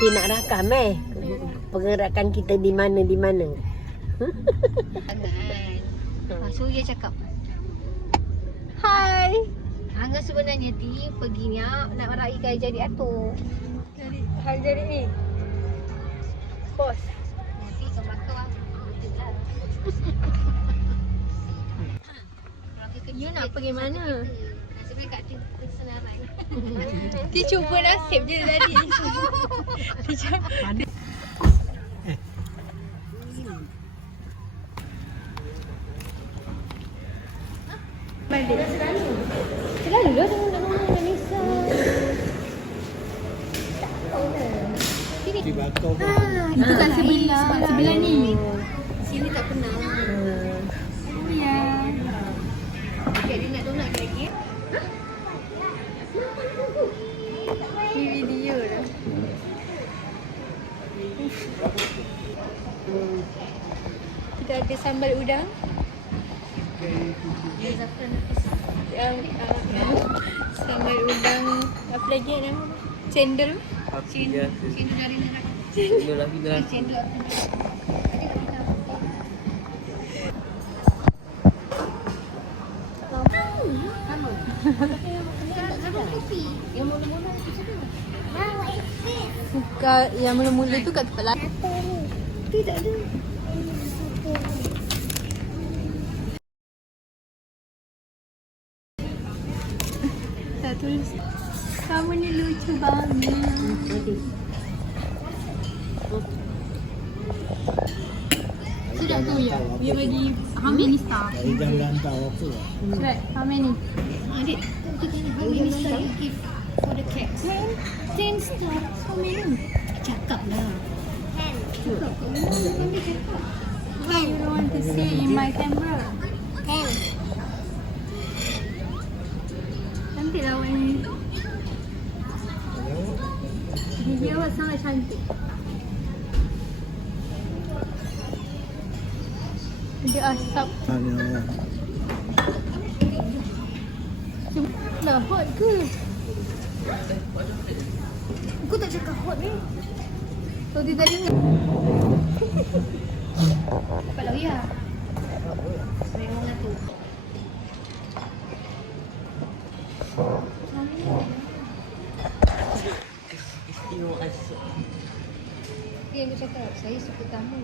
Dia nak rakam pergerakan kita di mana. Jangan. Surya cakap. Hai. Angga sebenarnya perginya nak meraihkan jadi atuk. Hari ni. Bos. Nanti ke Melaka lah. Betul lah. You nak pergi mana? Nasib baik kat Senarai. Dia cuba nasib je tadi. Dia cuba. Balik. Selalu lah dengan orang Indonesia. Di bakau pun. Itu kat sebelah ni. Sini tak pernah. Ya. Okay, dia nak donat lagi. Ni video lah. Kita ada sambal udang. Sambal udang. Apa lagi nama? Cendol. Ya, Cendol dari neraka. cendol lagi dah. Cendol aku nak. Ada tak kita? Sama kopi. Yang mula-mula tu siapa? Yang mula-mula tu kat tempat lain. Tidak ada. Tak tulis. Kamu ni lucu banget. Sudah tu ya. Dia bagi how many star? Dari jam rantau apa lah. Sudah how many? Adik, kita nak how many star you give for the cat? 10 star. How many? Cakap lah. Cakap. Kami cakap. Why you don't want to see in my camera? Cantik lah awak ni. Gigi awak sangat cantik. Dia asap. Lah hot ke? Aku tak cakap hot ni. Tadi tadi Dapat lah ya. Memang lah tu. Dia yang cakap, saya suka tamu.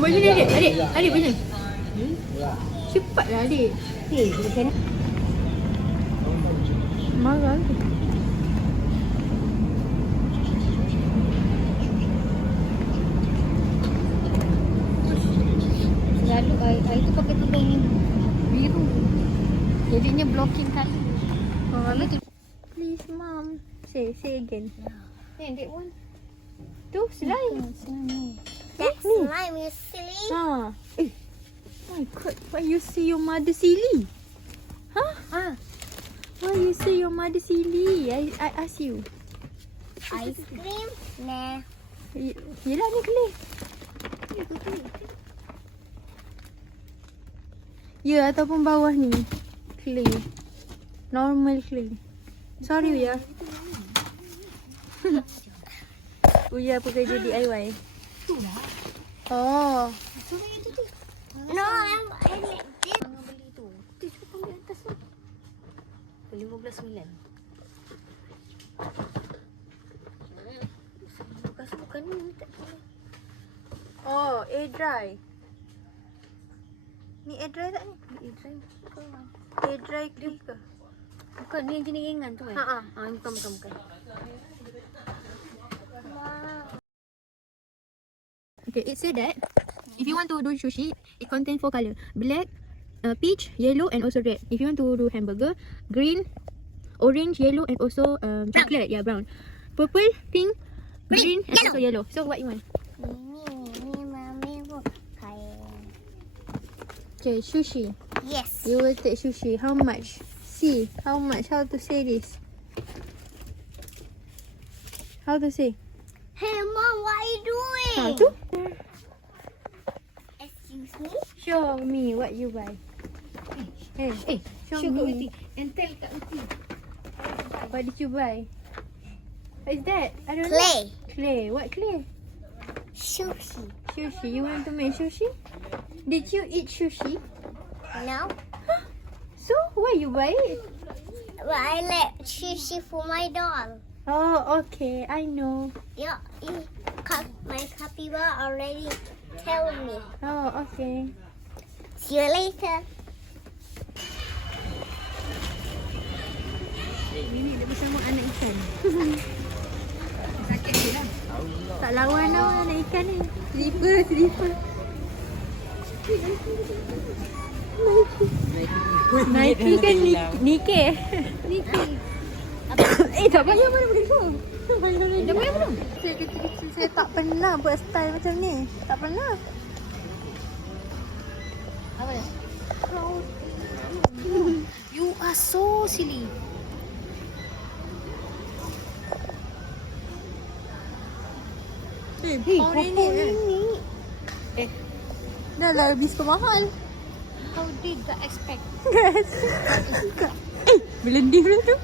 buat macam ni adik macam ni. Cepatlah adik. Marah ke? Selalu air tu pakai tudung biru. Jadinya blocking colour. Colour tu. Please mom. Say again. Then that one. Tu slime. That's slime, you silly. Ha. My god, why you say your mother silly? Huh? Why you say your mother silly? I ask you. Ice cream? Nah. Yelah ni clay. Ya, ataupun bawah ni clay. Normal clay. Sorry Uya. Uya pekerja DIY. Oh. No, I'm Jangan beli tu. Tu cuba ambil atas tu. 15.9. Bukan ni tak boleh. Oh, air dry. Ni air dry tak ni? Air dry. Air dry clay ke? Bukan ni yang jenis ringan tu kan? Ha. Bukan. Okay, it said that if you want to do sushi, it contains 4 color: black, peach, yellow, and also red. If you want to do hamburger, green, orange, yellow, and also chocolate. Yeah, brown, purple, pink, green, and also yellow. So what you want? Ni mami pun kaya. Okay, sushi. Yes. You will take sushi. How much? See, how much? How to say this? How to say? Hey, Mom, what are you doing? Ha, tu. Excuse me? Show me what you buy. Hey, show me. And tell Kak Uti. What did you buy? What is that? I don't know. Clay. Clay. What clay? Sushi. Sushi. You want to make sushi? Did you eat sushi? No? So, why you buy it? But I like sushi for my doll. Oh, okay. I know. Yeah, my capybara already tell me. Oh, okay. See you later. Ini dia bersama anak ikan. Sakit je lah. Tak lawan tau anak ikan ni. Slipper. Nike kan Nike. Tak payah mana boleh tu. Dah payah belum? Saya kecil-kecil saya tak pernah buat style macam ni. Tak pernah. Apa dia? You are so silly. Dah lah lebih super mahal. How did you expect? Berlendih belum tu?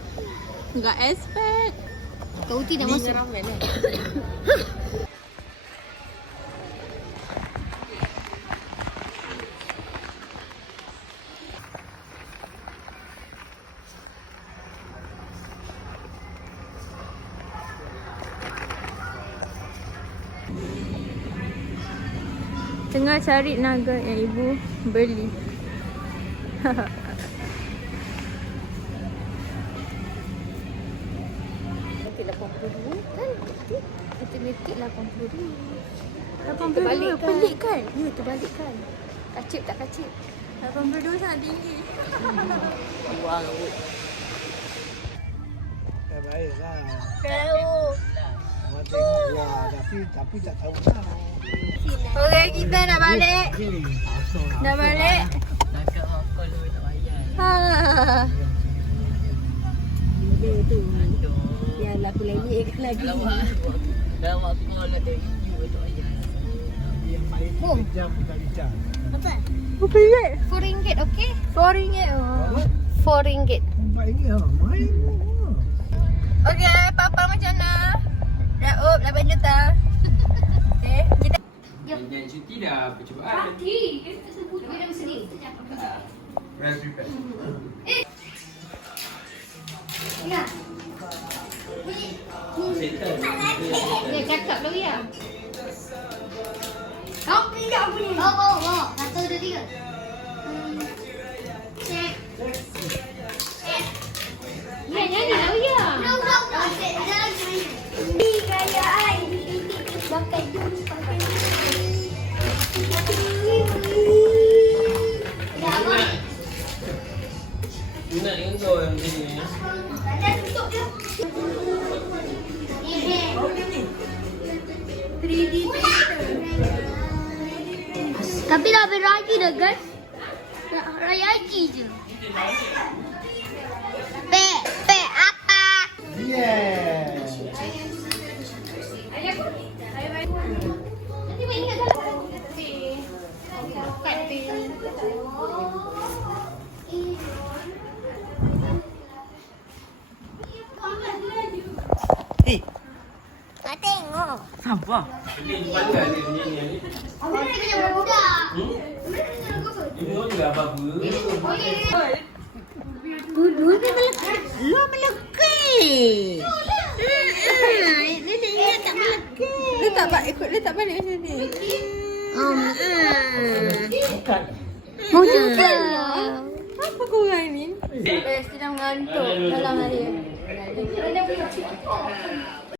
Enggak expect. Kak Uti dah masuk. Tengah cari nugget yang ibu beli. Automatic 80,000. 82 pelik kan? Ya, terbalikkan. Kacip tak kacip? 82 sangat tinggi. Buang kot. Tahu. Baiklah. Awak tengok wah, tapi tak tahu lah. Okey, kita nak balik. Dah balik. Cakap apa lu tak payah. Ha. Dia tu. Yang laku lagi lagi. Dah awak call ada you tak payah. Yang paling jam bukan jam. Apa? Berapa ringgit? RM4, okay? RM4. Oh. RM4. Nampak ini ha, main. Okey, papa macam mana? Dah up 8 juta. Okey, kita Jangan cuti dah percubaan. Tapi dah bersedia. Well prepared. Dia cakap dulu ya. Kau tidak punya. Bawa. 1, 2, 3. Cek. Ya, nyanyi lah ya. Ada lagi. Ni kaya ai. Pakai dulu pakai. Nak dengan kau yang macam ni. Ada tutup dia. 3D printer. Tapi dah berhaji dah guys. Raya haji je. Pe apa? Yeah. Nanti main ingat dalam. Nak tengok. Sabar. Ini pandai dia ni ni. Awak nak kerja budak. Ini orang juga apa-apa. Dulu dia melekit. Lu melekit. Dia ingat tak melekit. Dia tak balik macam ni. Mau juga. Apa korang ni? Sedang mengantuk dalam hari.